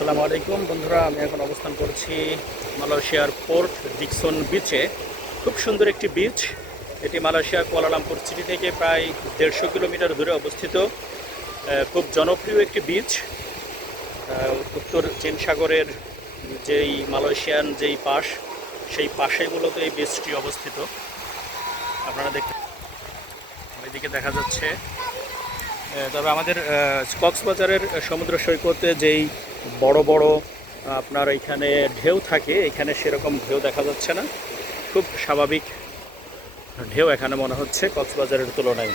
আসসালামু আলাইকুম বন্ধুরা, আমি এখন অবস্থান করছি মালয়েশিয়ার পোর্ট ডিকসন বিচে। খুব সুন্দর একটি বিচ। এটি মালয়েশিয়ার কুয়ালালামপুর সিটি থেকে প্রায় 150 কিলোমিটার দূরে অবস্থিত। খুব জনপ্রিয় একটি বিচ। উত্তর চীন সাগরের যেই মালয়েশিয়ান যেই পাশ, সেই পাশে মূলত এই বিচটি অবস্থিত। আপনারা দেখতে এদিকে দেখা যাচ্ছে। তবে আমাদের কক্সবাজারের সমুদ্র সৈকতে যেই বড় বড় আপনার এখানে ঢেউ থাকে, এখানে সেরকম ঢেউ দেখা যাচ্ছে না। খুব স্বাভাবিক ঢেউ এখানে মনে হচ্ছে কক্সবাজারের তুলনায়।